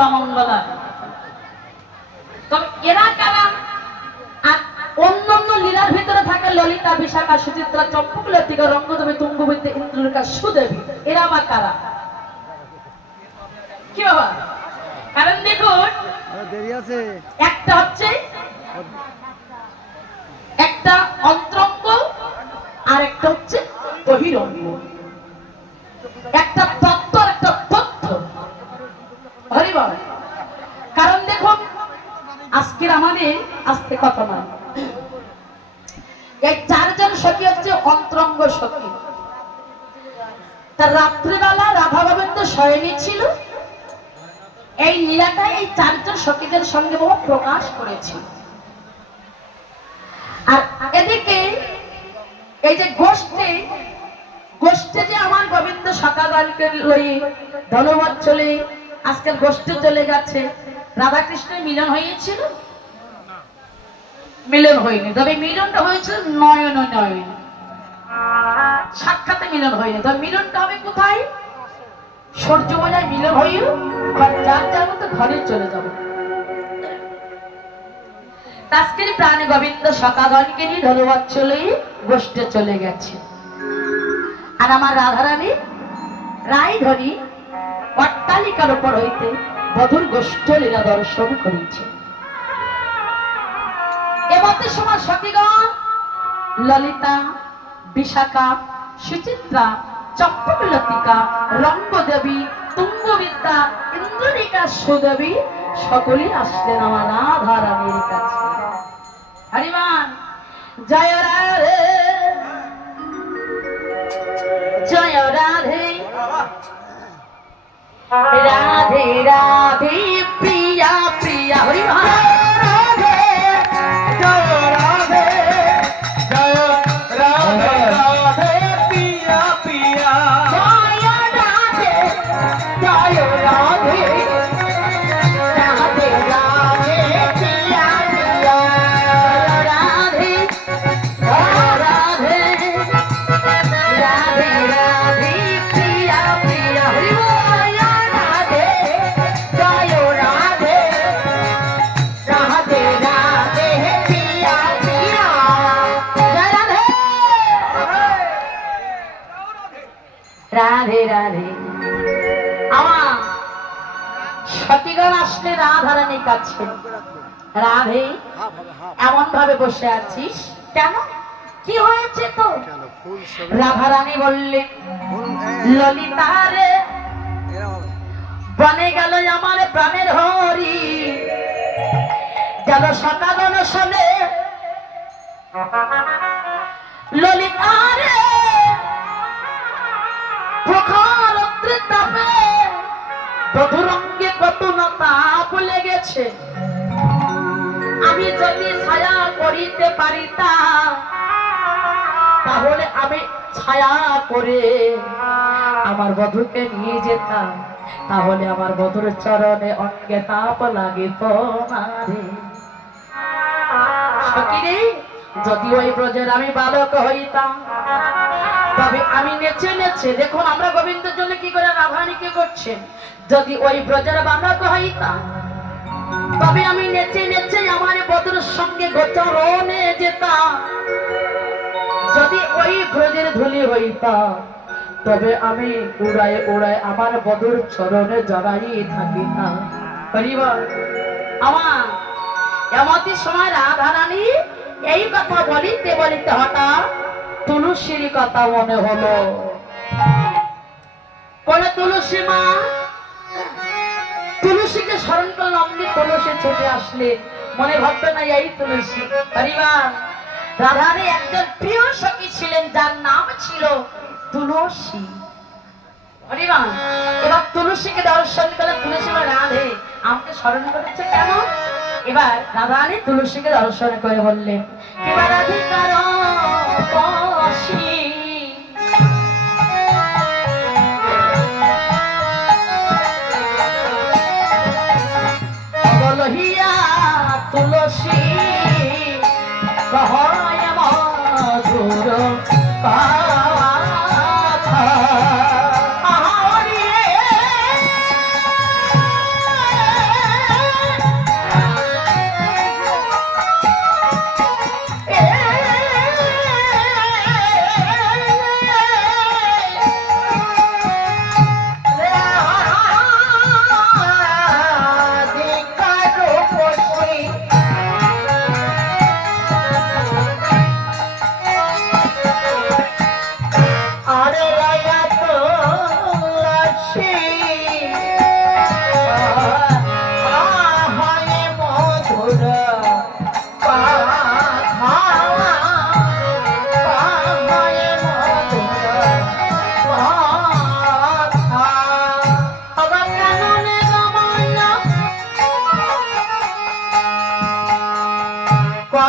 মঙ্গলা মঙ্গলা। তবে এরা কারা? আর অন্যান্য লীলার ভিতরে থাকে ললিতা, বিশাখা, সুচিত্রা, চম্পকলতিকা, রঙ্গদেবী, তুঙ্গবিদ্যা, ইন্দ্রলিকা, সুদেবী। এরা আবার কারা? কি বাবা? কারণ দেখুন, একটা হচ্ছে একটা অন্তরঙ্গ আর একটা হচ্ছে বহিরঙ্গ, একটা তত্ত্ব আর একটা তথ্য। হরি বল। কারণ দেখুন, আজকের আমাদের আজকে কথা নয়, এই চারজন সখী হচ্ছে অন্তরঙ্গ সখী। তার রাত্রিবেলা রাধা গোবিন্দ শয়নে ছিল, এই লীলাটা এই চারজন সখীদের সঙ্গে বহু প্রকাশ করেছিল। আর এদিকে এই যে গোষ্ঠী যে আমার গোবিন্দ সকালকে লই ধন্যবাদ চলে আজকের গোষ্ঠী চলে গেছে। রাধা কৃষ্ণের মিলন হয়েছিল? মিলন হয়নি। তবে মিলনটা হয়েছিল নয়ন নয়ন, সাক্ষাতে মিলন হয়নি। তবে মিলনটা হবে কোথায়? সূর্য বোঝায় মিলন হইও, যার যার মতো ঘরে চলে যাব। আজকের প্রাণে গোবিন্দ সকাগণকে নিয়ে ধন্যবাদ চলে গোষ্ঠে চলে গেছে। আর আমার রাধারানী রায়ধনী অট্টালিকার উপর হইতে বধুর গোষ্ঠ লীলা দর্শন করেছে। এমতে সময় সখীগণ ললিতা, বিশাখা, সুচিত্রা, চম্পকলতিকা, রঙ্গদেবী, তুঙ্গবিদ্যা, ইন্দ্রলিকা, সুদেবী সকলেই আসলেন আমার রাধারানীর কাছে। হরিমান জয় রাধে, জয় রাধে, রাধে রাধে প্রিয়া প্রিয়া। হরিমান রাধে রাধে। আমার সতীগণ আসলে রাধারানীর কাছে। রাধে এমন ভাবে বসে আছিস কেন? কি হয়েছে তো? রাধারানী বললেন, ললিতা রে বনে গেল আমার প্রাণের হরি, গেল সকাগণ শোনে। ললিতা রে প্রখর তাপে বধুরঙ্গে কত না তাপ লেগেছে। আমি যদি ছায়া করিতে পারিতাম তাহলে আমি ছায়া করে আমার বধূকে নিয়ে যেতাম, তাহলে আমার বধূর চরণে অঙ্গে তাপ লাগিত না রে। সখীরে, যদি ওই ব্রজের আমি বালক হইতাম তবে আমি নেচে নেচে, দেখুন আমরা গোবিন্দের জন্য কি করে রাধারানীকে করছেন, যদি ওই ব্রজের বালক হইতাম তবে আমি নেচে নেচে আমার বধূর সঙ্গে গোচরণে যেতাম। যদি ওই ব্রজের ধুলি হইতাম তবে আমি উড়ায় উড়ায় আমার বধূর চরণে জড়াই থাকিতাম। পরিবার আমার এমতি সময় রাধারানী এই কথা বলিতে বলিতে হঠাৎ তুলসীর কথা মনে হলো। কোন তুলসী মা? তুলসীকে স্মরণ করলে অমনি তুলসী ছুটে আসলে মনে ভাববে না এই তুলসী। পরিবার রাধারানী একজন প্রিয় সখী ছিলেন যার নাম ছিল তুলসী। পরিবার এবার তুলসীকে দর্শন করে তুলসী রাধে আমাকে স্মরণ করেছে কেন? এবার রাধারানী তুলসীকে দর্শন করে বললেন, এবার অধিকার বলহিয়া তুলসী কহয় মধুর কথা।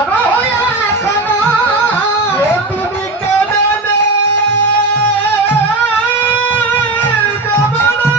পাগল হয়ে এখনো তুমি কেঁদে নে গমনা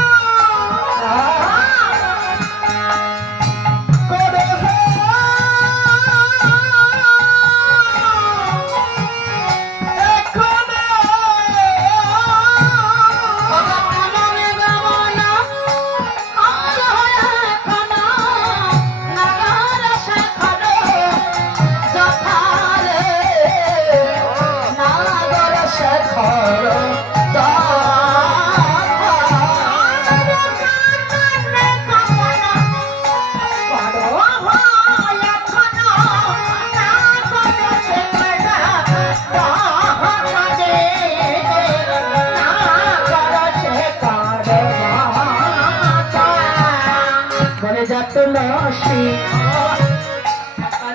করে তুলসী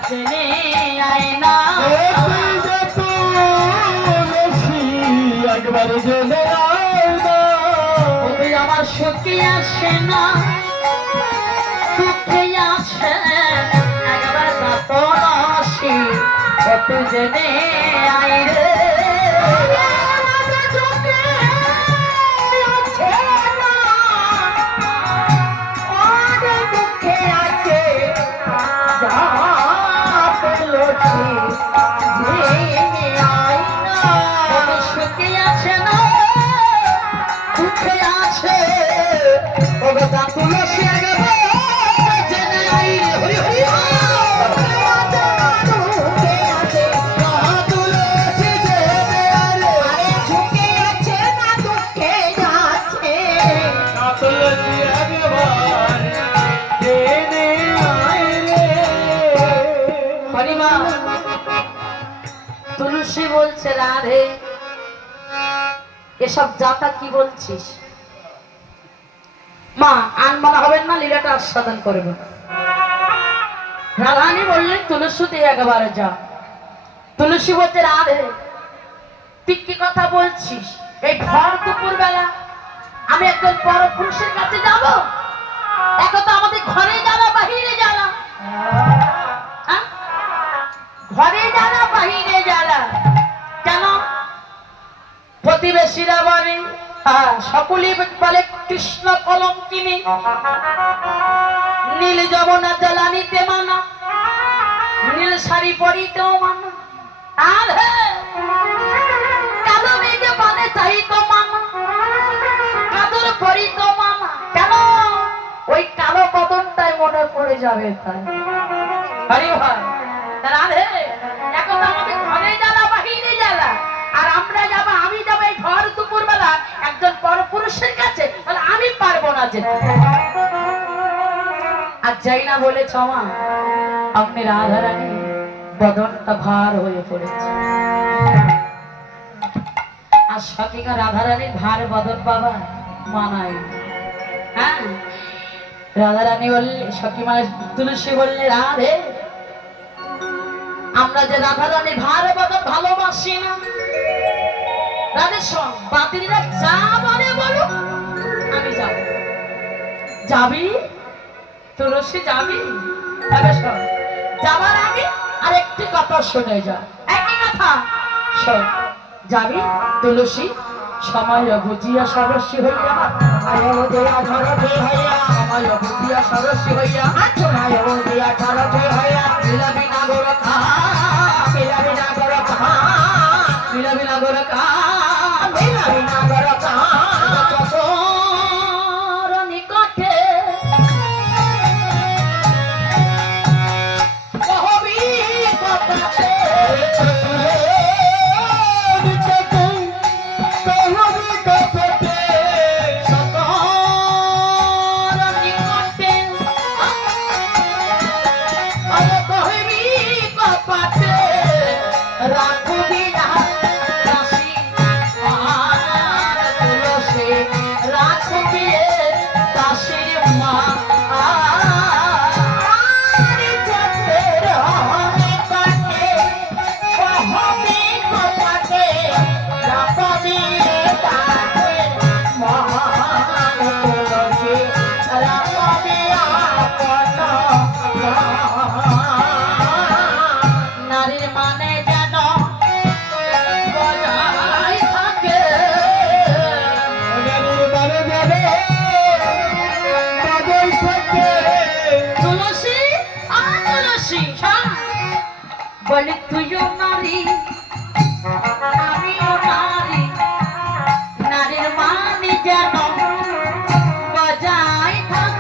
জেনে আয় না একবার জেনে আমার সুখে আসে না দুঃখে আসে একবার তুলসী কত জেনে আয় রে তুলসী বলছে রাধে এসব যাতা কি বলছিস মা আনমানা হবেন না লীলাটা আস্বাদন করবেন রাধারানী বললেন তুলসীতে একেবারে যা তুলসী বলছে রাধে তুই কি কথা বলছিস এই ভর দুপুর বেলা আমি একজন পরপুরুষের কাছে যাব এখন তো আমাদের ঘরে যাওয়া বাহিরে যাওয়া ঘরে যারা বাহিরে যারা কেন প্রতিবেশীরা বলে সকলেই বলে কৃষ্ণ কলঙ্কিনী নীল যমুনা জ্বালানিতে মানা নীল শাড়ি পরিতেও মানা আর কালো মেঘে পানে চাইতো মানা কাদর পরিত মানা কেন ওই কালো বদনটাই মনে পড়ে যাবে তাই হরি ভাই রাধে এখন আমাদের ঘরে জ্বালা বাহিরে জ্বালা আর আমরা যাবো আমি যাবো এই ঘর দুপুর বেলা একজন পরপুরুষের কাছে বলে আমি পারবো না যেতে আর যাই না বলে ক্ষমা আপনি রাধারানী বদনটা ভার হয়ে পড়েছে আর সকিকা রাধারানীর ভার বদন বাবা মানায় হ্যাঁ রাধারানী বললে সখী মানে তুলসী বললে রাধে আমরা যে রাধারানী ভার বদন ভালোবাসি না রাধে সব বাতিলরা যা বলে বলো আমি যাব যাবি তুলসী যাবি তবে শোন যাবার আগে আর একটি কথা শুনে যা একই কথা শোন যাবি তুলসী সময় বুঝিয়া সরস্বী হইয়া সময় বুঝিয়া সরস্বী হইয়া সময় বুঝিয়া সরস্বী হইয়া মিলাবি না গোরখা মিলাবি না গোরখা মিলাবি না গোরখা মিলাবি না গোরখা নিকটে কহবি কথাতে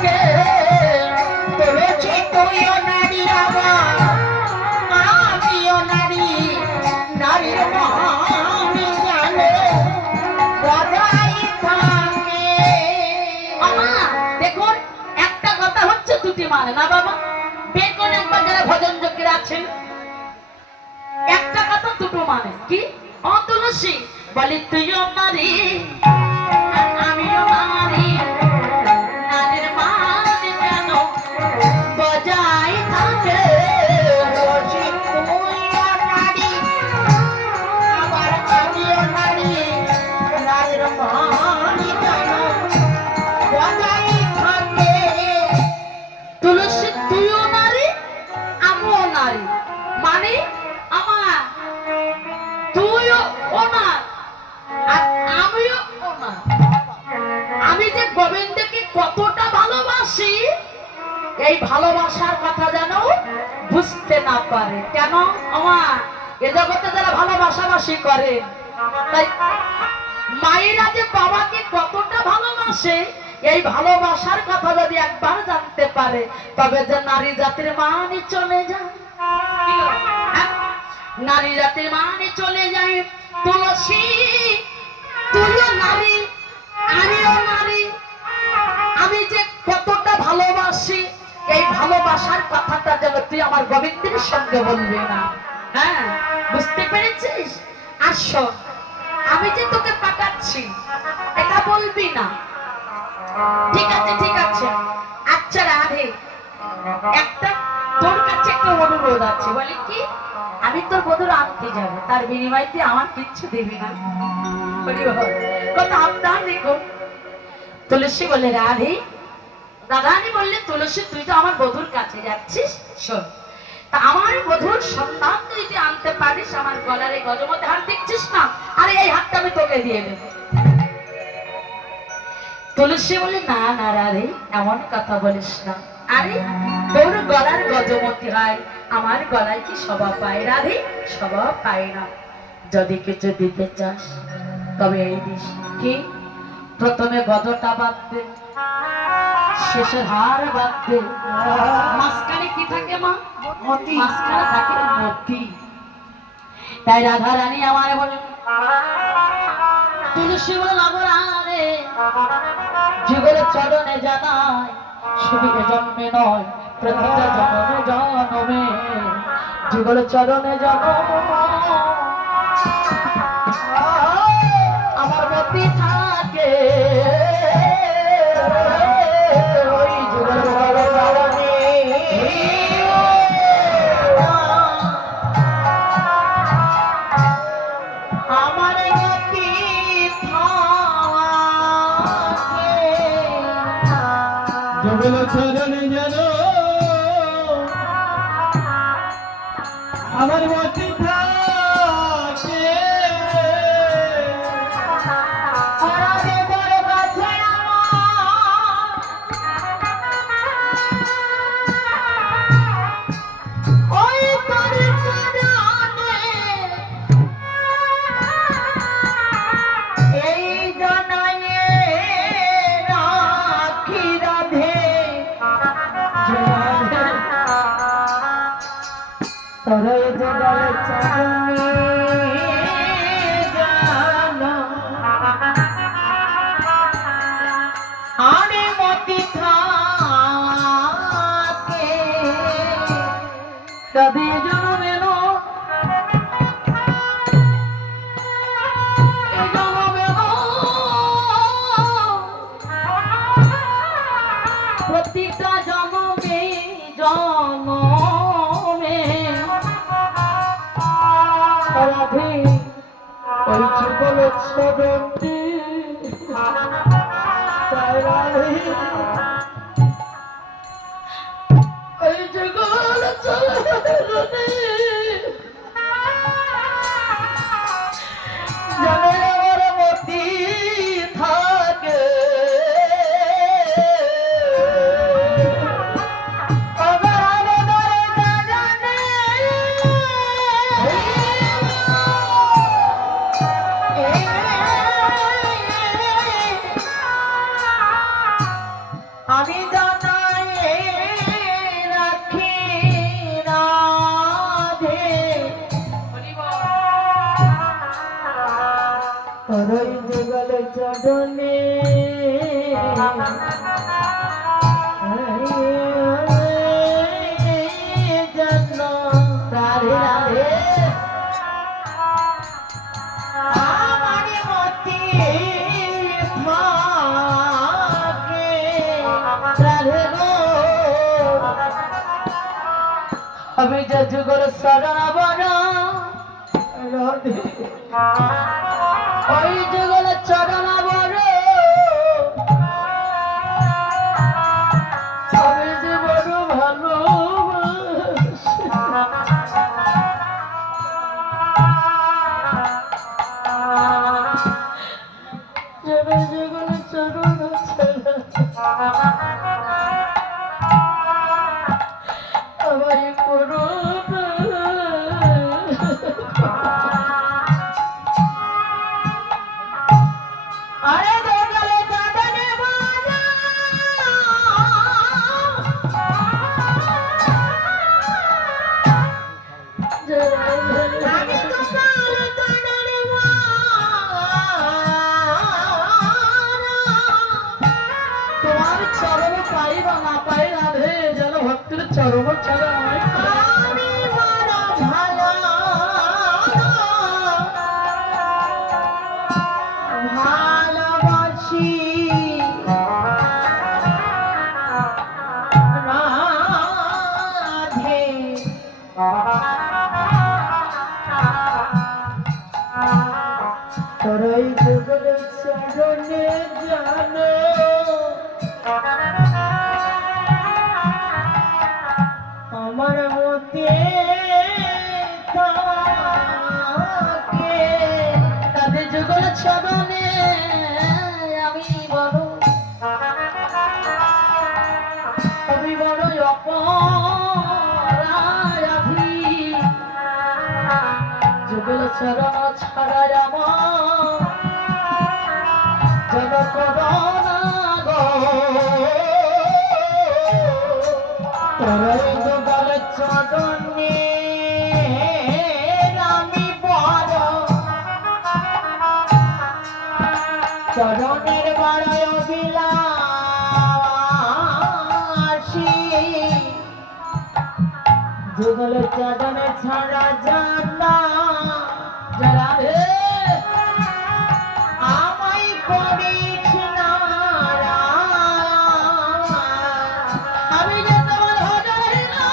থাকে তুলসী তুইও নারী আমার, আমিও নারী, নারীর মহানি জানো বজাই থাকে। আমা দেখুন একটা কথা হচ্ছে দুটি মানে না বাবা। বেকন একবার যারা ভজন যোগ্যের আছেন একটা কথা দুটো মানে কি? ও তুলসী বলি তুইও নারী আর আমিও নারী, নারীর মানে যেন বজাই থাকে। তুলসী তুইও নারী আমার, আমিও নারী, নারীর মহানি জানো বজাই থাকে। তুলসী তুইও নারী আমিও নারী মানে আমার তুইও ওনার আর আমিও ওনার। আমি যে গোবিন্দকে কতটা ভালোবাসি এই ভালোবাসার কথা যেন বুঝতে না পারে। কেন আমার এ জগতে যারা ভালোবাসাবাসি করে তাই মায়েরা যে বাবাকে কতটা ভালোবাসে এই ভালোবাসার কথা যদি একবার জানতে পারে তবে যে নারী জাতির মানই চলে যায়। হ্যাঁ? নারী জাতির মানই চলে যায়। তুলসী তুইও নারী আমিও নারী, আমি যে কতটা ভালোবাসি এই ভালোবাসার কথাটা যেন তুই আমার গোবিন্দের সঙ্গে বলবি না। হ্যাঁ বুঝতে পেরেছিস? আসো আমি যে তোকে পাঠাচ্ছি এটা বলবি না। ঠিক আছে ঠিক আছে। আচ্ছা রাধে একটা তোর কাছে একটা অনুরোধ আছে। বলি কি? আমি তোর বধুর আনতে যাব, তার বিনিময়ে তুই আমার কিচ্ছু দিবি না। বলি কত আবদার দেখো। তুলসী বলে রাধে, রাধারানী বললে তুলসী তুই তো আমার বধুর কাছে যাচ্ছিস, শোন তা আমার বধুর সন্তান তুই যদি আনতে পারিস আমার গলার এই গজমতে হাত দেখছিস না, আরে এই হাতটা আমি তোকে দিয়ে দেব। তুলসী বলে না না রাধে এমন কথা বলিস না, আরে তোর গলার গজমতি হয় আমার গলায় কি স্বভাব পায়? রাধে স্বভাব পায় না। যদি কিছু দিতে চাস তবে এই দিস কি? প্রথমে গজটা বাঁধবে, শেষের হার বাঁধবে, মাঝখানে কি থাকে মা? মতি। মাঝখানে থাকে মতি। তাই রাধা রানী আমার বলে তুলসী বলে নবরারে যুগল চরণে জানায় শুধু জন্মে নয় প্রতিটা জন্মে জন্মে যুগল চরণে জন্ম আমার মতি থাকে ওই যুগল চরণে। আমার মতি থাকে যুগল চরণে যেন আমার মতি থাকে। আরে বড় কাছে ওই তোর চরণে এই জনয়ে রাখি রাধে তোর জগল চরণে জানো আরে মতি থাকে কবি জন্মে নো প্রতিটা জন্মে জন্মে রাধে ওই যুগল ছবি ওই যুগল ছবি জানে আমার মতি থাকে। আমি জানি চরণে জন্য রাধে রাধে আমার মতি থাকে রাধে গো আমি যে যুগল শরণ বন রাধে ওই যুগল চরণ বন আমি যে বড় ভালোবাসি যারা যুগল চরণ ছাড়া আমায় করো না। আরে দোকানে দাদানে বাজা আমি দোকানে দাদানে তোমার চরণ পাই বা না পাই রাধে যেন ভক্তের চরণ ছাড়া আমায় করো না। আমি বড় ভালো ভালোবাসি রাধে তোরাই যুগল চরণে জানো আমার মতে থাকে তাদের যুগল চরণে আমি বড় অপরাধী যুগল চরণ ছাড়া আমার যেন করো না গো তোরাই যুগল চরণে আমি বড় চরণের বড় অভিলাষী যুগল চরণে ছাড়া জানা যারা আমায় করিস নারায়ণ। আমি যে তোমার হৃদয় না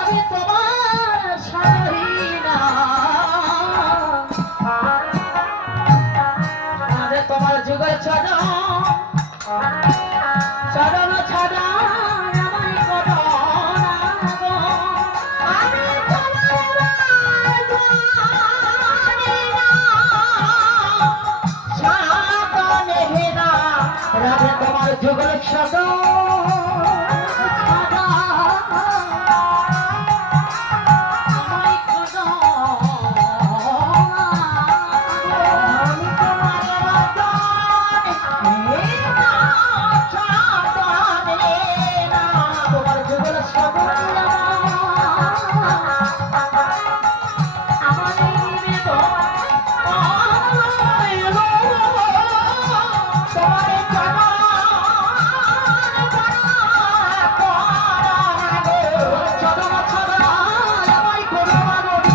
আমি তোমার স্বাধীনা তোমার যুগল চরণ চরণ ছাড়া আমায় করো না গো। আমি তোমার সাধনে হেরা রাধে তোমার যুগল চরণ ছাড়া আমায় করো না গো। আমি তোমার সাধনে তোমার যুগল চরণ আমায় নিবেদন চরণ ছাড়া আমায় করো না গো।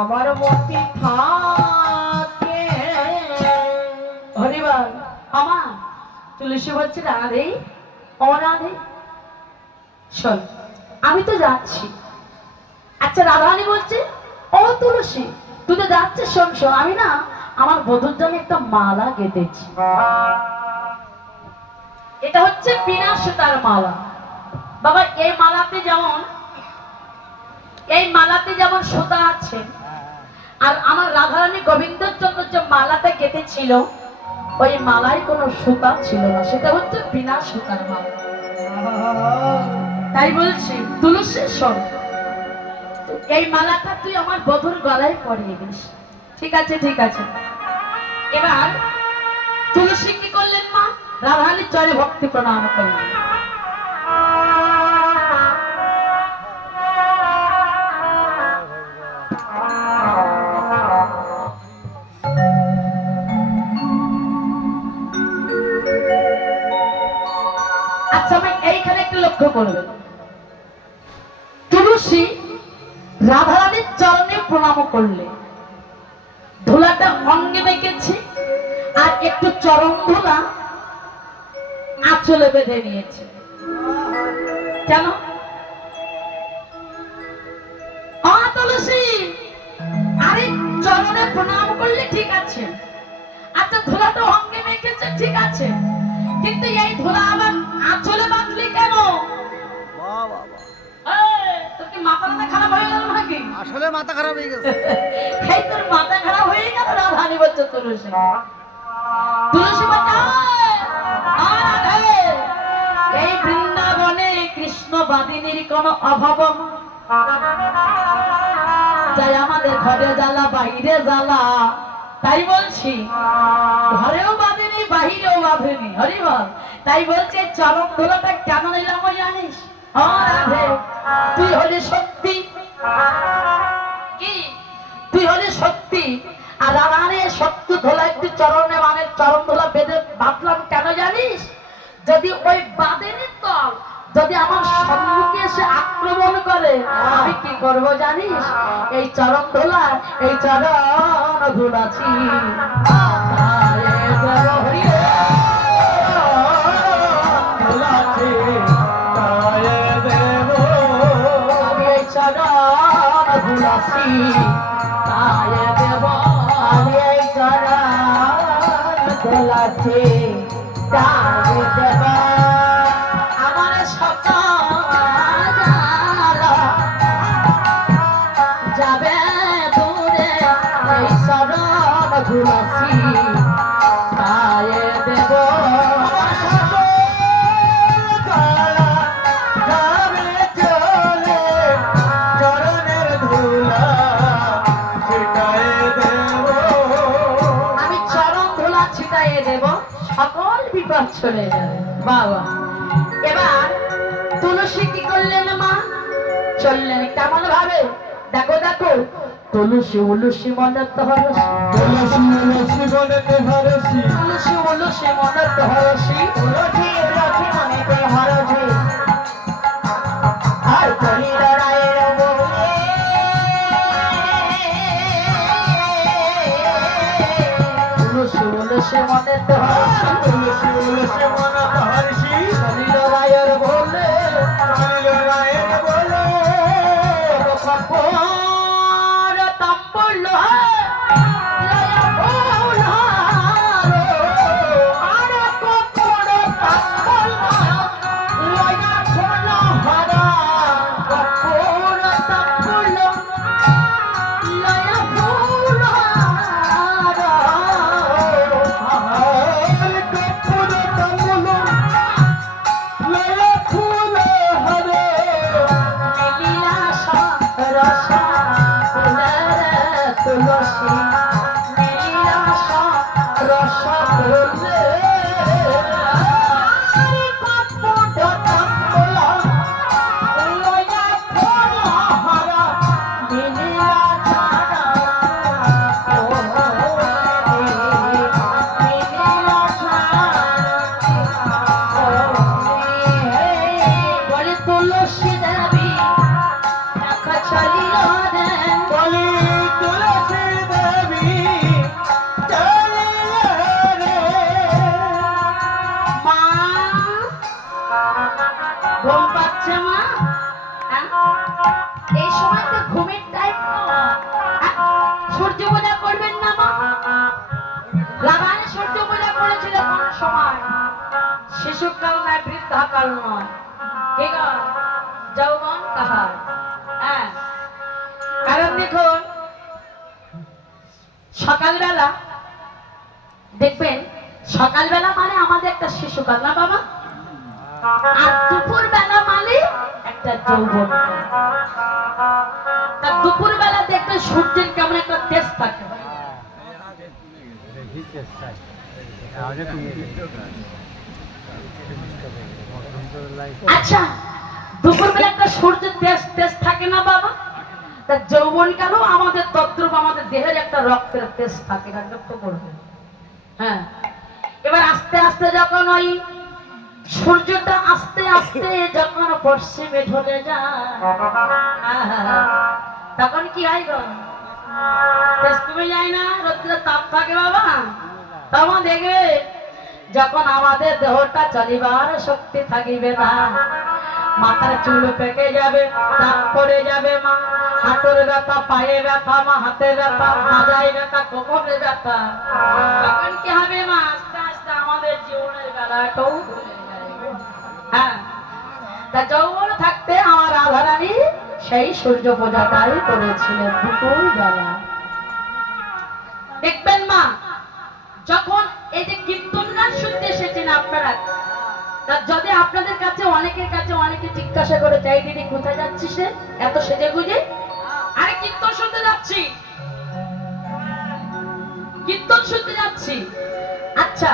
আমার মতি থাকে হরিবার আমা তুলসী বলছে রাধে ও রাধে শোন আমি তো যাচ্ছি। আচ্ছা রাধারানী বলছে ও তুলসী তুই তো যাচ্ছিস, শোন শোন আমি না আমার বধূর জন্য একটা মালা গেঁথেছি। এটা হচ্ছে বিনা সুতার মালা। বাবা এই মালাতে যেমন এই মালাতে যেমন সুতা আছে, আর আমার রাধারানী গোবিন্দের জন্য যে মালাটা কেটেছিল ওই মালায় কোনো সুতা ছিল না, সেটা হচ্ছে বিনা সুতার মালা। তাই বলছি তুলসী শোন, এই মালাটা তুই আমার বধুর গলায় পরিয়ে দিস। ঠিক আছে ঠিক আছে। এবার তুলসী কি করলেন মা? রাধারানীর চরণে ভক্তি প্রণাম করলেন। আচ্ছা আমি এইখানে একটু লক্ষ্য করবেন, তুলসী রাধারানীর চরণে প্রণাম করলে, ধুলাটা অঙ্গে মেখেছে আর একটু চরণ ধুলা আঁচলে বেঁধে নিয়েছে। কেন? তুলসী আরে চরণে প্রণাম করলে ঠিক আছে, আচ্ছা ধুলাটা অঙ্গে মেখেছে ঠিক আছে, কিন্তু এই ধুলা আবার আঁচলে বাঁধলি কেন? তোর কি মাথাটা খারাপ হয়ে গেল নাকি? আসলে মাথা খারাপ হয়ে গেছে। এই তোর মাথা খারাপ হয়ে গেল? রাধারানী বলছে তুলসী, তুলসী বলছে এই বৃন্দাবনে কৃষ্ণ বাদিনীর কোন অভাব চাই? আমাদের ঘরে জ্বালা বাইরে জ্বালা, তাই বলছি ঘরেও বাঁধেনি বাহিরেও বাঁধেনি। হরি বল। তাই বলছে চরম ধুলাটা কেন নিলাম ওই জানিস? রাধে তুই হলি সত্যি, কি তুই হলি সত্যি, আর রাধারানীর সত্য ধুলা একটু চরণে মানে চরণ ধুলা বেঁধে বাঁধলাম কেন জানিস? যদি ওই বাঁধেনির তল যদি আমার সম্মুখে এসে আক্রমণ করে আমি কি করব জানিস? এই চরণ ধুলা, এই চরণ ধুলাছি আমি এই চরণ ধুলাছি তায়ে দেব, আমি এই চরণ ধুলাছি তায়ে দেব। আমার সকাল যাবে দূরে এই চরণ ধুলাছি তায়ে দেব। আমি চরণ ধুলা ছিটাইয়ে দেব, সকল বিপদ চলে যাবে। বাবা এবার তুলসী কি করলেন মা? চললেন কেমন ভাবে? দেখো দেখো, তুলসী উলসী মনত হরসি, তুলসী উলসী মনত হরসি, তুলসী উলসী মনত হরসি, তুলসী উলসী মনত হরসি, আর কলি লড়াইয়ের বলে তুলসী উলসী মনত হরসি, তুলসী উলসী মনত হরসি, কলি লড়াইয়ের বলে, কলি লড়াইয়ের বলে কপর তাম্বল লয়া ফুল আর কপর তাম্বল লয়া ফুল হারা, কপর তাম্বল লয়া ফুল হারা, কপর তাম্বল লয়া ফুল হারা, নীলা রসা তুলসী নীলাশ রস ফুলে তুলসী দেবী দেখা চলিল বলি তুলসী দেবী চলিল রে। মা ঘুম পাচ্ছে মা? হ্যাঁ? এই সময় তো ঘুমের টাইম। সূর্য পূজা করবেন না মা? রাধারানী সূর্য পূজা করেছিল কোন সময়? শিশুকাল নয়, বৃদ্ধাকাল নয়, ঠিক আছে? যৌবন কাহার। হ্যাঁ দেখুন সকালবেলা দেখবেন, সকালবেলা মানে আমাদের একটা শিশুকাল না বাবা, আর দুপুর বেলা মানে একটা যৌবন। তা দুপুর বেলা দেখবেন সূর্যের কেমন একটা তেজ থাকে। আচ্ছা, দুপুর বেলা একটা সূর্যের তেজ তেজ থাকে না বাবা? তা যৌবন কালও আমাদের তদ্রূপ আমাদের দেহের একটা রক্তের তেজ থাকে না, লক্ষ্য করবে। হ্যাঁ, এবার আস্তে আস্তে যখন ওই সূর্যটা আস্তে আস্তে যখন পশ্চিমে ঢলে যায়, তখন কি হয় গো? তেজ কমে যায় না? রোদ্রের তাপ থাকে বাবা। তখন দেখবে যখন আমাদের দেহটা চলিবার শক্তি থাকিবে না, মাথার চুল পেকে যাবে, দাগ পড়ে যাবে মা, হাঁটুর ব্যথা, পায়ে ব্যথা মা, হাতে ব্যথা, মাজায় ব্যথা, কোমরে ব্যথা, তখন কি হবে মা? আস্তে আস্তে আমাদের জীবনের বেলাটাও ভুলে যাবে। হ্যাঁ, তা যৌবন থাকতে আমার রাধারানী সেই সূর্য পূজাটাই করেছিলেন দুপুর বেলা। দেখবেন মা, যখন এই যে কীর্তন গান শুনতে এসেছেন আপনারা, তা যদি আপনাদের কাছে অনেকের কাছে অনেকে জিজ্ঞাসা করে, চাই দিদি কোথায় যাচ্ছিস রে এত সেজে গুজে? আরে কীর্তন শুনতে যাচ্ছি, কীর্তন শুনতে যাচ্ছি। আচ্ছা,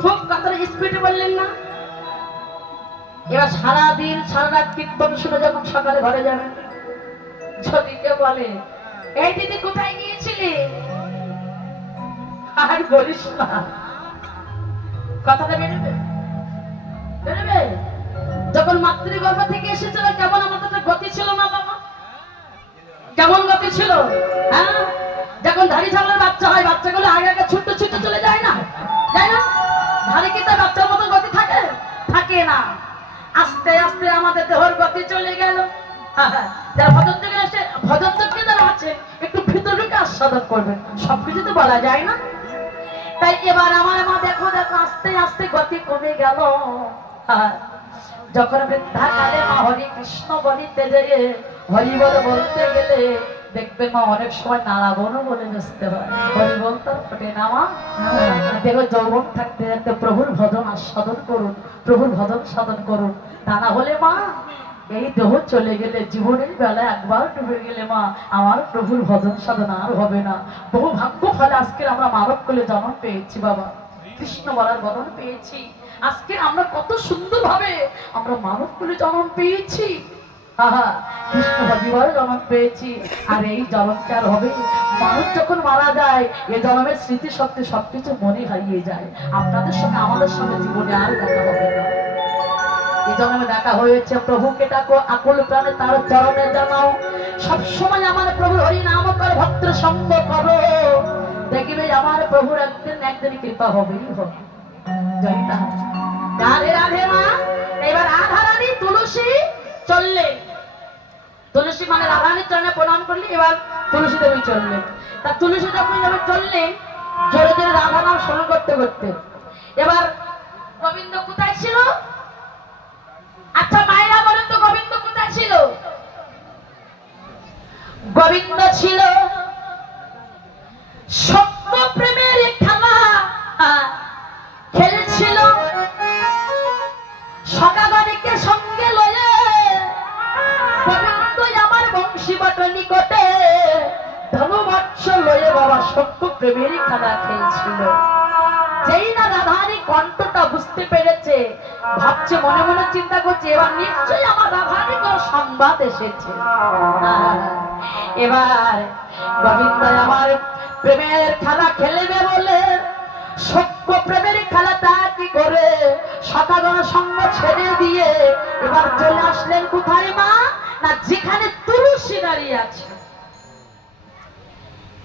খুব কথাটা স্পিডে বললেন না? এবার সারাদিন সারা রাত কীর্তন শুনে যখন সকালে ঘরে যাবেন, যদি কেউ বলে এই দিদি কোথায় গিয়েছিলি, আর বলিস না, কথাটা বেরোবে বেরোবে। যখন মাতৃগর্ভ থেকে এসেছিল কেমন আমাদের গতি ছিল না বাবা? কেমন গতি ছিল? হ্যাঁ, যখন ধাড়ি ছাগলের বাচ্চা হয়, বাচ্চাগুলো আগে আগে ছুটতে ছুটতে চলে যায় না, যায় না? ধারে কি তার বাচ্চার মতো গতি থাকে? থাকে না। আস্তে আস্তে আমাদের দেহর গতি চলে গেল। যারা ভজন যোগে আসে, ভজন যোগে যারা আছে, একটু ভিতরকে আস্বাদন করবেন, সবকিছু তো বলা যায় না। তাই এবার আমার মা দেখো দেখো আস্তে আস্তে গতি কমে গেল। যখন বৃদ্ধাকালে মা হরি কৃষ্ণ বলিতে যেয়ে হরি বল বলতে গেলে দেখবে মা অনেক সময় নারাবণও বলে বসতে হয়, হরি বলতে ফোটে না মা। দেখো যৌবন থাকতে থাকতে প্রভুর ভজন আস্বাদন করুন, প্রভুর ভজন সাধন করুন, তা না হলে মা এই দেহ চলে গেলে, জীবনের বেলা একবার ডুবে গেলে মা আমার প্রভুর ভজন সাধনা আর হবে না। বহু ভাগ্য ফলে আজকে আমরা মানব কোলে জন্ম পেয়েছি বাবা, কৃষ্ণ বলার বদন পেয়েছি। আজকে আমরা কত সুন্দর ভাবে আমরা মানব কোলে জন্ম পেয়েছি। আহা, কৃষ্ণ ভজিবার জন্ম পেয়েছি। আর এই জন্মকে আর হবে? মানুষ যখন মারা যায়, এই জন্মের স্মৃতি শক্তি সবকিছু মনে হারিয়ে যায়। আপনাদের সঙ্গে আমাদের সঙ্গে জীবনে আর দেখা হবে না। এই জন্মে দেখা হয়েছে, প্রভুকে ডাকো আকুল প্রাণে তার চরণে জানাও, সবসময় আমার প্রভু হরি নাম কর, ভক্ত সঙ্গ করো, দেখবে আমার প্রভুর একদিন একদিন কৃপা হবেই হবে। জয় রাধে রাধে রাধে মা। এবার রাধারানী তুলসী চললেন, তুলসী মানে রাধারানীর চরণে প্রণাম করলি, এবার তুলসী দেবী চললেন। তা তুলসী যখন যখন চললেন, জোরে জোরে রাধা নাম স্মরণ করতে করতে, এবার গোবিন্দ কোথায় ছিল? আচ্ছা মায়েরা বলেন তো, গোবিন্দ কোথায় ছিল? গোবিন্দ ছিল সত্য প্রেমের খেলা খেলছিল, সকাগণিকে সঙ্গে লয়ে গোবিন্দ আমার বংশী বটে নিকটে ধনুবৎস লয়ে বাবা সত্য প্রেমের খেলা খেলছিল। যেই না রাধারানী কণ্ঠটা বুঝতে পেরেছে, ভাবছে মনে মনে চিন্তা করছে, এবার নিশ্চয়ই আমার রাধারানী কোনো সংবাদ এসেছে। এবার গোবিন্দ আমার প্রেমের খেলা খেলবে বলে সত্য প্রেমের খেলাটা কি করে সকাগণ সঙ্গ ছেড়ে দিয়ে এবার চলে আসলেন কোথায় মা? না যেখানে তুলসী দাঁড়িয়ে আছে।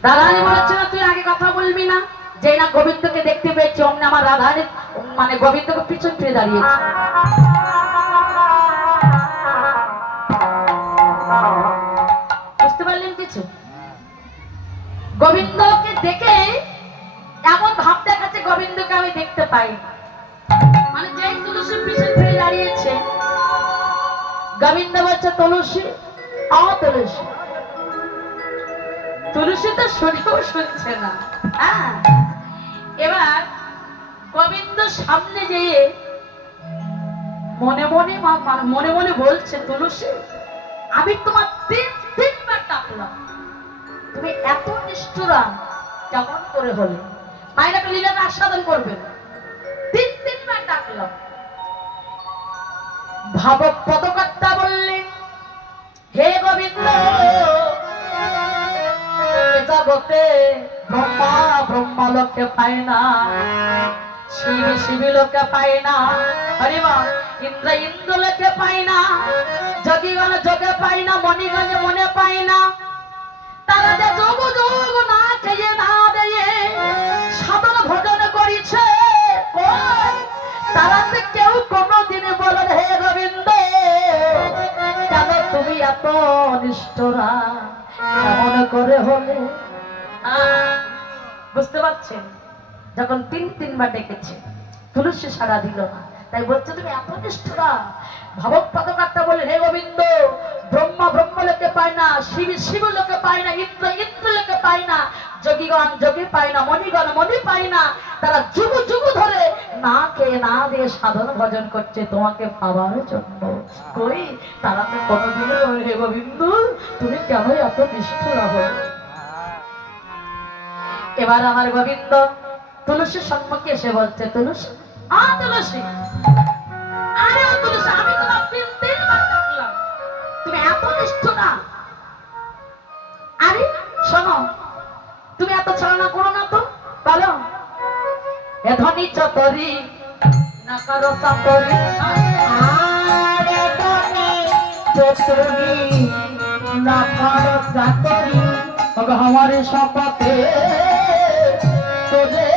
রাধারানী বলেছে না তুই আগে কথা বলবি না, যে না গোবিন্দকে দেখতে পেয়েছি অমনি আমার রাধারানী মানে গোবিন্দকে পিছন ফিরে দাঁড়িয়েছে। বুঝতে পারলেন কিছু? গোবিন্দকে দেখে এমন ভাব দেখাচ্ছে গোবিন্দকে আমি দেখতে পাই, মানে যেই তুলসী পিছন ফিরে দাঁড়িয়েছে, গোবিন্দ বলছে তুলসী, তুলসী তুলসী তো শুনেও শুনছে না। হ্যাঁ, এবার গোবিন্দ সামনে যেয়ে মনে মনে মনে মনে বলছে, তুলসী আমি তোমার তিনবার ডাকলাম, তুমি এত নিষ্ঠুরা কেমন করে হলে? মায়েরাকে লীলার আস্বাদন করবেন। তিনবার ডাকলাম। ভাব পদকর্তা বললেন, হে গোবিন্দ, জগতে ব্রহ্মা ব্রহ্মা লোকে পায় না, শিব শিব লোকে পায় না, হরিমা ইন্দ্র ইন্দ্র লোকে পায় না, যোগীগণ যোগে পায় না, মণিগণ মনে পায় না। তারা যে যোগ যোগ না খেয়ে না দিয়ে সাধন ভজন করিছে, কই তারা তো কেউ কোনদিনে বলে, হে গোবিন্দ কেন তুমি এত নিষ্ঠুরা কেমন করে হলে? বুঝতে পারছেন? যখন তিনবার ডেকেছে, তুলসী সাড়া দিল না, তাই বলছে তুমি এত নিষ্ঠুরা। ভাবক পদকর্তা বলে, হে গোবিন্দ, ব্রহ্মা ব্রহ্ম লোকে পায় না, শিব শিব লোকে পায় না, ইন্দ্র ইন্দ্র লোকে পায় না, যোগীগণ যোগী পায় না, মণিগণ মণি পায় না। তারা যুগ যুগ ধরে না খেয়ে না দিয়ে সাধন ভজন করছে তোমাকে পাওয়ার জন্য, কই তারা তো কোনোদিনও, হে গোবিন্দ তুমি কেন এত নিষ্ঠুরা হলে? এবার আমার গোবিন্দ তুলসীর সম্মুখে এসে বলছে, তুলসী তুলসী, আরে ও তুলসী, আমি তোমার তিনবার ডাকলাম, তুমি এত নিষ্ঠুরা। আরে শোনো, তুমি এত ছলনা করো না তো, বলো এ ধনী চতরি না কারো চাতরি, আরে ধনী চতুরি না কারো চাতরি, हमारे शपथे तुझे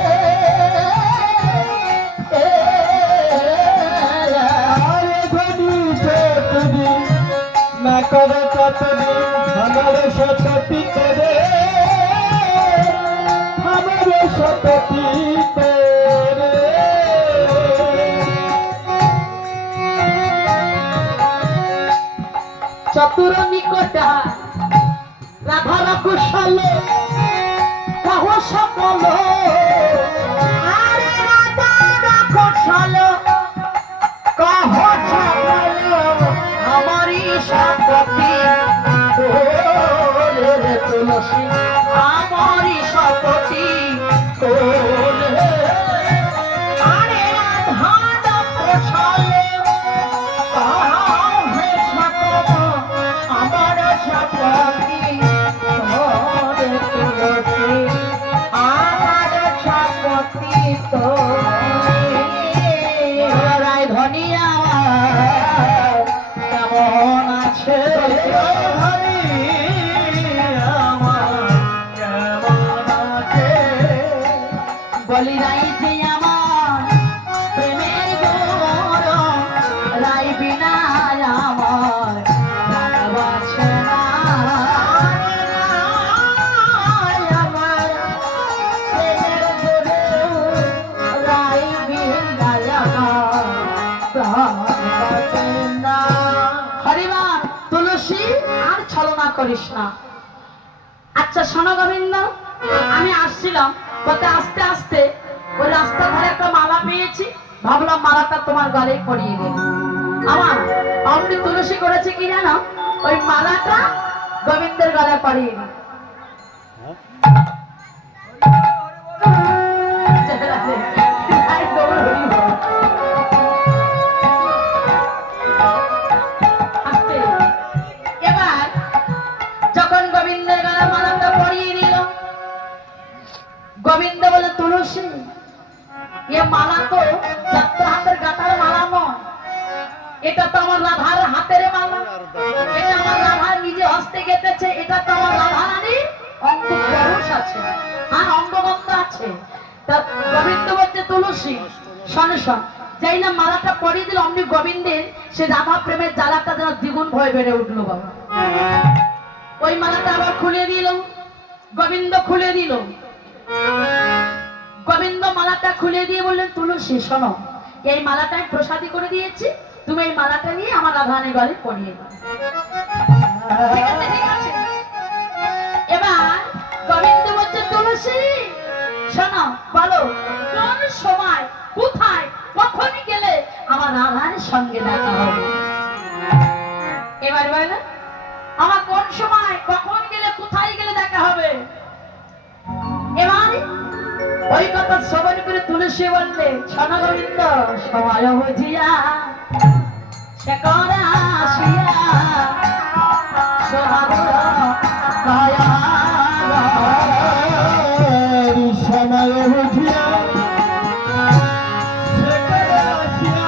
ना करे चतुरी हमारे शपथी करे, हमारे शपथी करे। चतुर निकटा রাধার কুশল কহ সকল, আরে রাধার কুশল কহ সকল, আমারই সম্পত্তি তোলে রে তুলসী, আমারই সম্পত্তি তোলে। আরে রাধার কুশল কহ সকল, আমার সম্পত্তি রায় ধনিয়া কেমন আছে? বলি রাই যে আমার প্রেমের গোর, রাই বিনা আমার ভালোবাসে না। হরিমান তুলসী আর ছলনা করিস না। আচ্ছা শোনো গোবিন্দ, আমি আসছিলাম পথে আস্তে আস্তে ওই রাস্তা ধারে একটা মালা পেয়েছি, ভাবলাম মালাটা তোমার গলায় পরিয়ে দিই। আমার অমনি তুলসী করেছে কি জানো, ওই মালাটা গোবিন্দের গলায় পরিয়ে দিই। এবার যখন গোবিন্দের গলায় মালাটা পরিয়ে দিল, গোবিন্দ বলে, তুলসী এ মালা তো যাত্রা হাতের গাঁথার মালা নয়, এটা তো আমার রাধার হাতের মালা, এটা আমার রাধার নিজে হস্তে গেঁথেছে, এটা তো আমার রাধারানী অঙ্গ পরশ আছে আর অঙ্গবন্ধ আছে। তা গোবিন্দ বলছে, তুলসী শোনো শোন, যাই না মালাটা পরিয়ে দিল, অমনি গোবিন্দের সে রাধা প্রেমের জ্বালাটা যেন দ্বিগুণ ভয় বেড়ে উঠলো। বাবা ওই মালাটা আবার খুলে দিল, গোবিন্দ খুলে দিল। গোবিন্দ মালাটা খুলে দিয়ে বললেন, তুলসী শোনো, এই মালাটা আমি প্রসাদী করে দিয়েছি, তুমি এই মালাটা নিয়ে আমার রাধারানীর গলায় পরিয়ে দাও। ঠিক আছে ঠিক আছে। এবার তুলসী শোনো, বলো কোন সময় কোথায় কখনই গেলে আমার রাধার সঙ্গে দেখা হবে? এবার বলো আমার কোন সময় কখন গেলে কোথায় গেলে দেখা হবে? এবার ওই কথা শ্রবণ করে তুলসী বললে, শোনো গোবিন্দ, সময় বুঝিয়া সে করে আসিয়া সোহাগর দয়া সময় বুঝিয়া সেখানে আসিয়া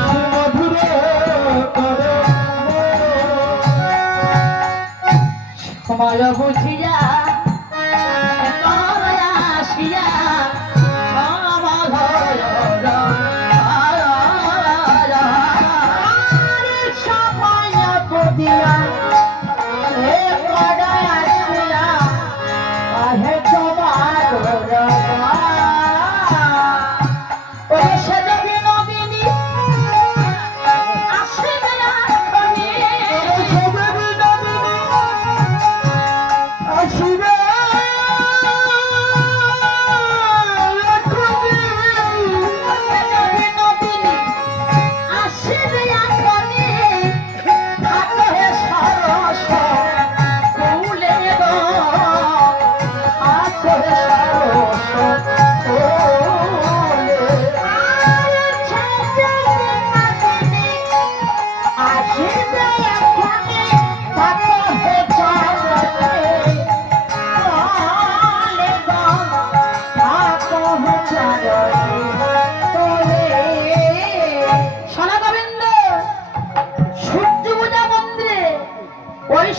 সুমধুর করে সময় বুঝিয়া সে করে আসিয়া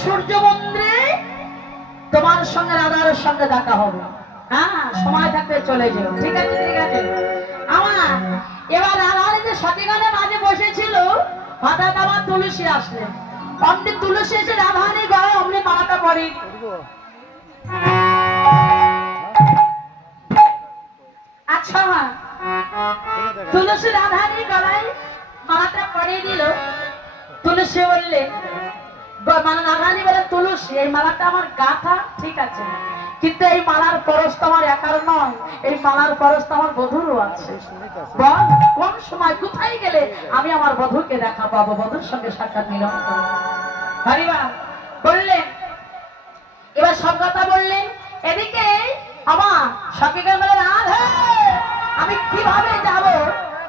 সূর্য মন্দিরে তোমার সঙ্গে রাধার সঙ্গে দেখা হবে। হ্যাঁ, সময় থাকতে চলে যাও। ঠিক আছে, ঠিক আছে। আমার এবার রাধার যে সতীগণের মাঝে বসেছিল, হঠাৎ আমার তুলসী আসলেন। অমনি তুলসী এসে রাধারানীর গলায় অমনি মালাটা পড়ে। আচ্ছা মা, তুলসী রাধারানীর গলায় মালাটা পরিয়ে দিল। তুলসী বললে, মানে রাধারানী বলে, তুলসী এই মালাটা আমার গাথা ঠিক আছে, কিন্তু এই মালার পরশ তো আমার একার নয়, এই মালার পরশ তো আমার বধুরও আছে। বল কোন সময় কোথায় গেলে আমি আমার বধুকে দেখা পাবো, বধুর সঙ্গে সাক্ষাৎ মিলন করবো? হরিবা বললেন, এবার সব কথা বললেন। এদিকে আমার সখীগণ বলে, রাধে আমি কিভাবে যাব?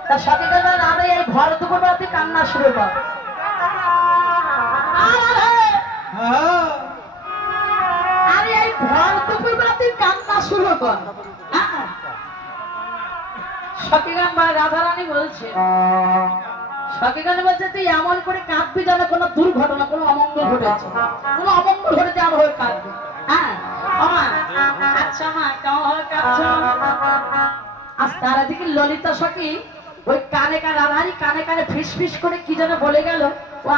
তা সখীগণ বলে, রাধে এই ভর দুপুর রাতে কান্না শুরু কর। আরে এই ভর দুপুর রাতে কান্না শুরু কর। সখীগণ বা রাধারানী বলছে, সখীগণ বলছে, তুই এমন করে কাঁদবি যেন কোনো দুর্ঘটনা, কোনো অমঙ্গল ঘটেছে, কোনো অমঙ্গল ঘটেছে এমন হয়ে কাঁদবি। হ্যাঁ আমা, আচ্ছা মা, কেমন ভাবে কাঁদছো? আজ তারা দিকে ললিতা সখী ওই কানে কানে রাধারানী কানে কানে ফিস ফিস করে কি যেন বলে গেল, ও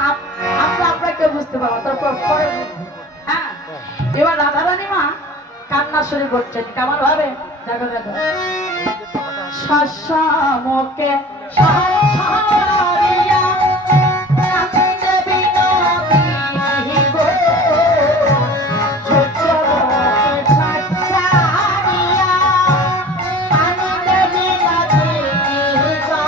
আপনারা কেউ বুঝতে পারবো, তারপর পরে বুঝবে। হ্যাঁ, এবার রাধারানী মা কান্না শুরু করছেন কেমন ভাবে, দেখো দেখো। শাসমকে সাহারিয়া কাঁদতে বিনোদিনী গো, ছোটকে সাহারিয়া কাঁদতে বিনোদিনী গো,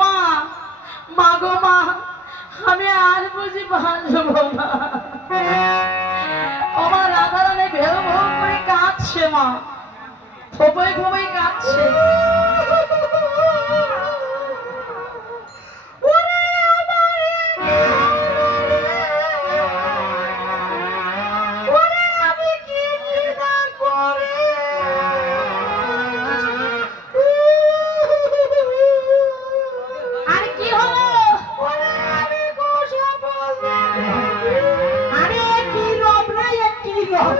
মা, মা গো মা, আমি আর বুঝি বাঁচবো না। আমার রাধারানী ভেউ ভেউ করে কাঁদছে মা, ফোপাই ফোপাই কাঁদছে। আর কি হলো? আরে কি রব রে, কি রব?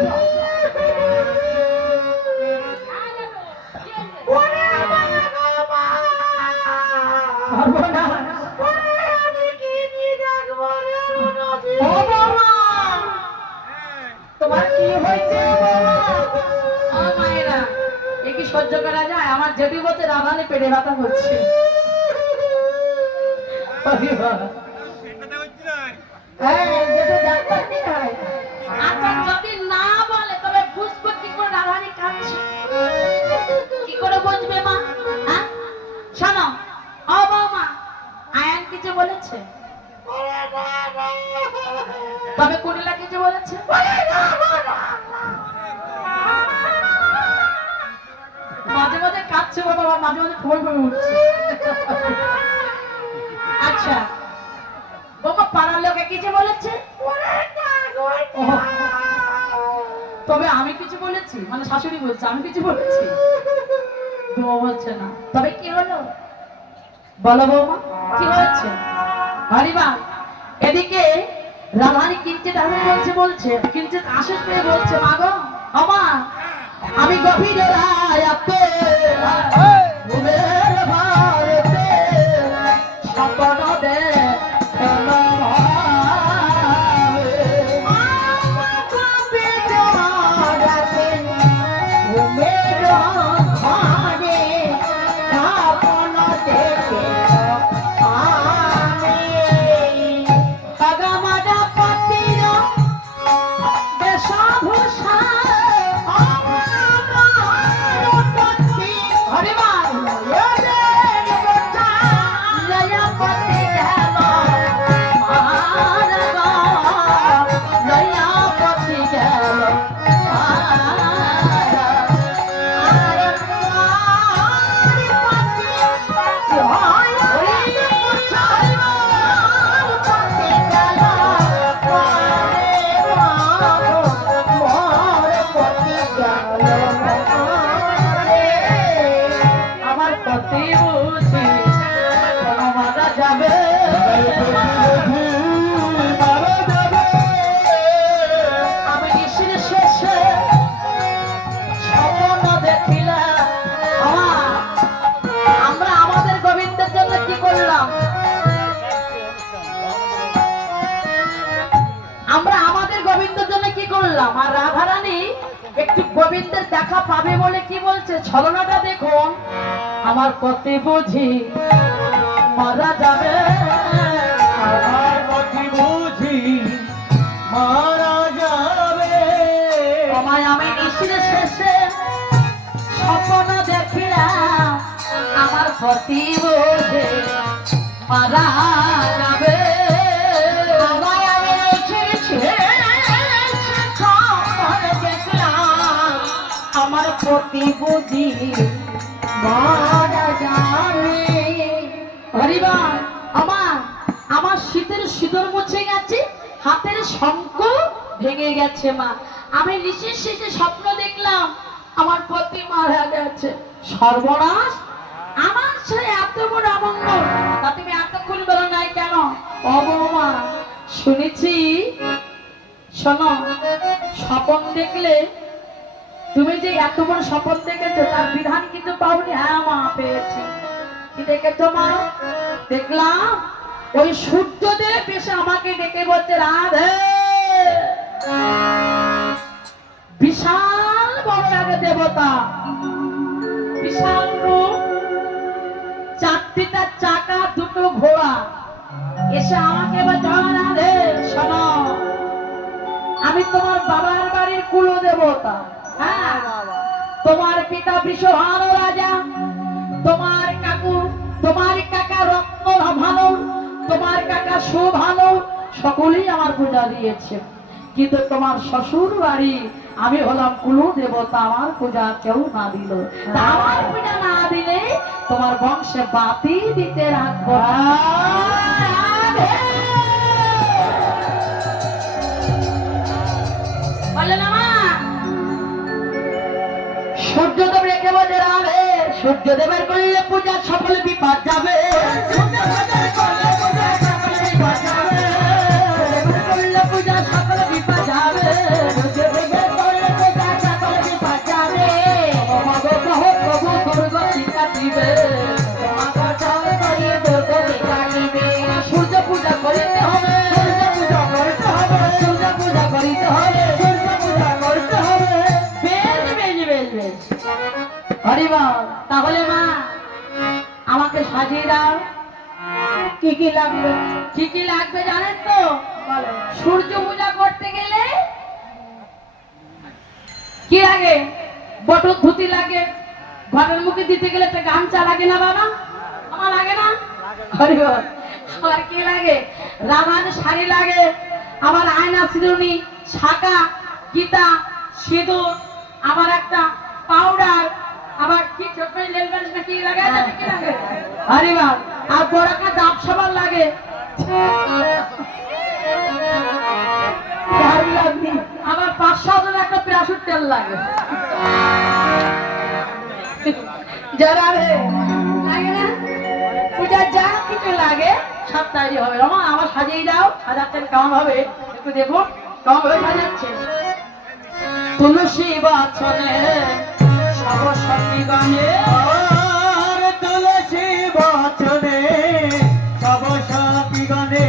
ওরে আমার গো মা! সর্বনাশ! ওরে আমি কি নিয়ে ডাকবো রে নদী? ও বৌমা! তোমার কি হয়েছে বাবা? ও মায়েরা, এ কি সহ্য করা যায়? আমার যেটি বলছে রাধারানী পেটে ব্যথা করছে। হ্যাঁ, যেটা ডাক্তার কি হয়? আচ্ছা, যদি না বলে তবে বুঝবো কি করে রাধারানী কাঁদছে? কি করে বুঝবে মা? হ্যাঁ, শোনো, ও বৌমা, আয়ান কিছু বলেছে? ওরে না, না। তবে কুড়িলা কিছু বলেছে? ওরে না, না, না। মাঝে মাঝে কাঁদছে বাবা, আবার মাঝে মাঝে ফোল করে উঠছে। আচ্ছা বাবা, পাড়ার লোকে কিছু বলেছে? ওরে না গো, ও, তবে আমি কিছু বলেছি? মানে শাশুড়ি বলছে আমি কিছু বলেছি? বৌমা বলছে না। তবে কি হলো বলো বৌমা, কি হয়েছে? হরিবা, এদিকে রাধারানী কিঞ্চিত বলছে বলছে কিঞ্চিত আশেষ পেয়ে বলছে, মা গো আমা, আমি গভীর রায়াতে ঘুমের ভারতে স্বপ্ন দেখলাম ভাবে। আমার কাপে জড়াতে ঘুমের ঘরে স্বপ্ন দেখে আমি। আগামাডা পাতির বেশভূষা আমার পতি হরিবা, ওদের বোঝা লয়াপতি গেল মারা গো, লয়াপতি গেল মারা। আমার পতি বুঝি মারা যাবে। মারা যাবে। আমি নিশির শেষে স্বপ্ন দেখিলাম। আমরা আমাদের গোবিন্দের জন্য কি করলাম? আমরা আমাদের গোবিন্দের জন্য কি করলাম? আর রাধারানী একটু গোবিন্দের দেখা পাবে বলে কি বলছে, ছলনাটা দেখুন। আমার পতি বুঝি মারা যাবে। আমার পতি বুঝি মারা যাবে। আমায় আমি নিশির শেষে স্বপ্ন দেখিলাম, আমার পতি বুঝি মারা যাবে। আমায় আমি ছেড়ে দেখলাম আমার প্রতি বুদ্ধি মারা যাবে। হরিবা, আমার শীতের সিঁদুর মুছে গেছে, হাতের শঙ্খ ভেঙে গেছে মা। আমি নিশির শেষে স্বপ্ন দেখলাম আমার পতি মারা গেছে। সর্বনাশ! আমার সে এত বড় অমঙ্গল, তা তুমি এতক্ষণ বলো নাই কেন? ও বৌমা, শুনেছি, শোনো, স্বপন দেখলে, তুমি যে এত বড় স্বপন দেখেছো তার বিধান কিন্তু পাওনি। হ্যাঁ মা, পেয়েছি। কি দেখেছো মা? দেখলাম ওই সূর্যদেব এসে আমাকে ডেকে বলছে, রাধে। বিশাল বড় এক দেবতা, বিশাল রূপ, চারটিটা চাকা, দুটো ঘোড়া, এসে আমাকে বলছে, রাধে শোনো, আমি তোমার বাবার বাড়ির কুলদেবতা। হ্যাঁ, তোমার পিতা বৃষভানু রাজা, তোমার কাকু তোমার কাকা রত্ন ভালো, তোমার কাকা সুভালো, সকলেই আমার পূজা দিয়েছে। কিন্তু তোমার শ্বশুর বাড়ি আমি হলাম কুলো দেবতা, আমার পূজা কেউ না দিল। তা আমার পূজা না দিলে তোমার বংশে বাতি দিতে রাখবো না। বলে না মা, সূর্যদেব রেখে বলে রাবে, সূর্যদেবের করলে পূজা সফল বিপদ যাবে। সূর্যদেবের করলে পূজা সফল বিপদ যাবে। করলে পূজা সফল বিপদ যাবে। সূর্যদেবের করলে পূজা সফল বিপদ যাবে। তোমাকে কহ প্রভু দুর্গতি কাটিবে। তোমাকে কহ করি দুর্গতি কাটিবে। সূর্য পূজা করিতে হবে, সূর্য পূজা করতে হবে, সূর্য পূজা করিতে হবে, সূর্য পূজা করতে হবে। বেশ বেশ বেশ বেশ। হরি বল। তাহলে মা আমাকে সাজিয়ে দাও। কি কি লাগবে? কি কি লাগবে জানেন তো? সূর্য পূজা করতে গেলে কি লাগে? বটর ধুতি লাগে, ঘরের মুখে দিতে গেলে একটা গামছা লাগে না বাবা? আমার লাগে না? হরি বল। আর কি লাগে? রামায়ণ শাড়ি লাগে, আমার আয়না শিরুনি, শাকা, গীতা, সিঁদুর, আমার একটা পাউডার, আবার কি ছোট নেল পালিশ না কি লাগে? কি লাগে? আরে বাবা, আর বড় একটা ডাব সাবান লাগে। আবার 500 টাকা একটা প্রাসুর তেল লাগে। যারা রে লাগে না? পূজার যা কিছু লাগে সব তৈরি হবে। রমা আমার সাজিয়ে দাও। সাজাচ্ছেন কেমন হবে একটু দেখুন, কেমন ভাবে সাজাচ্ছে। তুলসী বাছনে সরস্বতী গানে, আর তুলসী বচনে সবসাপি গণে,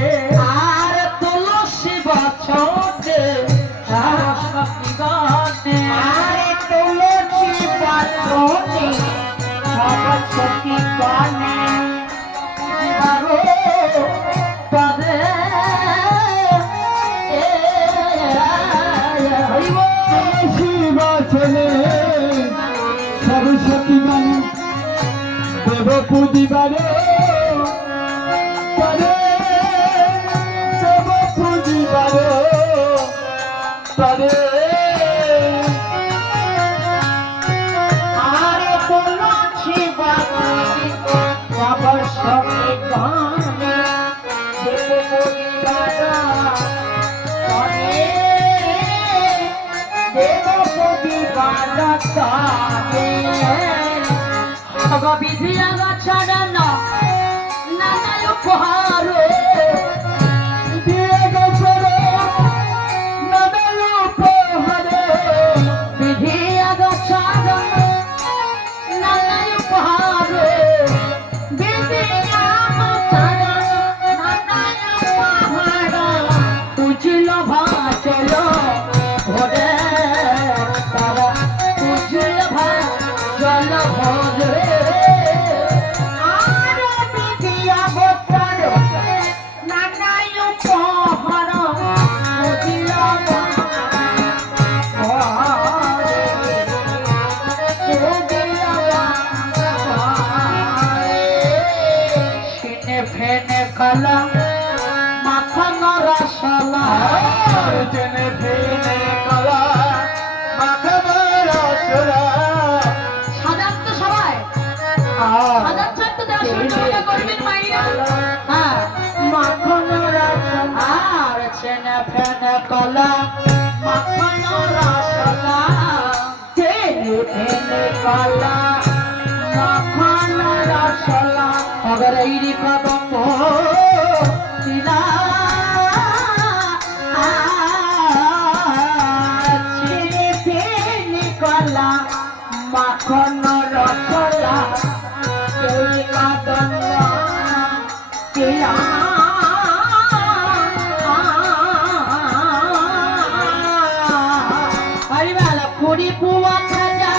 আর তুলসী বাছনে সরস্বতী গানে, আর তুলসী বাছনে সরস্বতী গানে, পদে তুলসী বচনে সরস্বতী গণে, দেব পূজিবারে পরে, দেব পূজিবারে পরে। আর তুলসী বাছনে সরস্বতী গানে, দেব পূজিবার গানে, দেব পূজিবার গানে। বিধি আগাছাড়া না নানা উপহার, দিয়ে গেছরে নবেল উপহারে, বিধি আগাছাড়া নানা উপহার, বিধি আগাছাড়া নানা উপহার, বুঝল ভাচল ভরে তারা, বুঝল ভাচল ভরে। আর বিধি আগাছাড়া নানা উপহার, বুঝিল সিনে ফেনে কলা মাখন রসলা, আর জেনে ফেনে কলা মাখানো রসলা, সাজান তো সবাই সাজাচ্ছেন তো, যারা সূর্য পূজা করবেন মাইরা। হ্যাঁ, মাখন রসলা, আর সিনে ফেনে কলা মাখন রসলা, চেনে ফেনে কলা মাখন রসলা, अगर ऐरी कदम तिला চেনে ফেনে কলা মাখন রসলা, চেনে কদম্ব কেলা। হরিবেলা পুরি পুয়া খাজা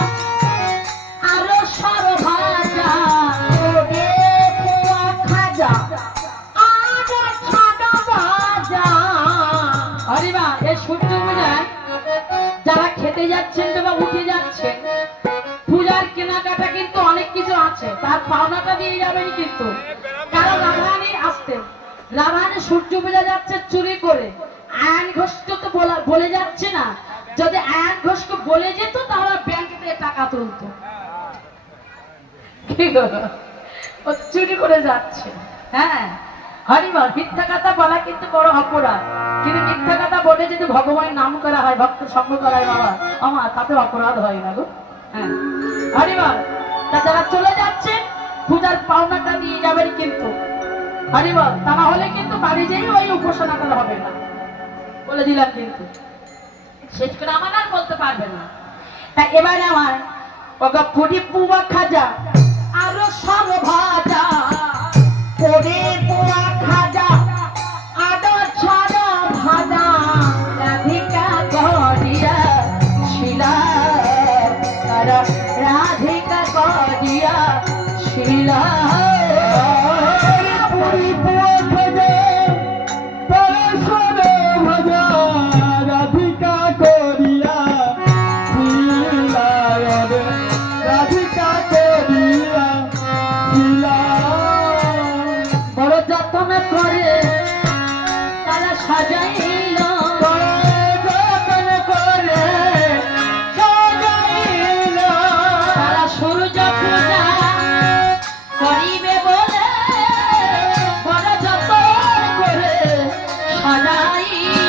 আরো সর ভাজা, ওরে পুয়া খাজা আর ছানা ভাজা। হরিবা এই সূর্য পূজায় যারা খেতে যাচ্ছেন বা উঠে যাচ্ছেন, পূজার কেনাকাটা কিন্তু অনেক কিছু আছে, তাই আর পাওনাটা দিয়ে যাবেন কিন্তু। কারণ রাধারানী আসতেন, রাধারানী সূর্য পূজা যাচ্ছে চুরি করে, আয়ন ঘোষকে তো বলে যাচ্ছে না। যদি আয়ন ঘোষকে বলে যেত তাহলে ব্যাংক থেকে টাকা তুলতো। কি করো, ও চুরি করে যাচ্ছে। হ্যাঁ হরিবল, মিথ্যা কথা বলা কিন্তু বড় অপরাধ, কিন্তু মিথ্যা কথা বলে যদি ভগবানের নাম করা হয়, ভক্ত সঙ্গ করা হয় বাবা আমার, তাতে অপরাধ হয় না গো। হ্যাঁ হরিবল, তা যারা চলে যাচ্ছে পূজার পাওনাটা দিয়ে যাবেন কিন্তু। হরিবল, তা না হলে কিন্তু বাড়ি যেই ওই উপাসনা করা হবে না, বলে দিলাম কিন্তু। শেষ করে আমার আর বলতে পারবেন না। তা এবার আমার ওগা পুরি পুয়া খাজা আরো সব ভাজা, পুরি পুয়া খাজা আরো সব ভাজা, রাধিকা গড়িয়া শিলা, রাধিকা গড়িয়া শিলা। পুরি পুয়া খাজা পরশরে ভাজা, রাধিকা করিয়া শিলা রে, রাধিকা করিয়া শিলা। বড় যত্ন করে তারা সাজাইল, বড় যত্ন করে সাজাইল, তারা সূর্য পূজা করিবে বলে বড় যত্ন করে সাজাইল।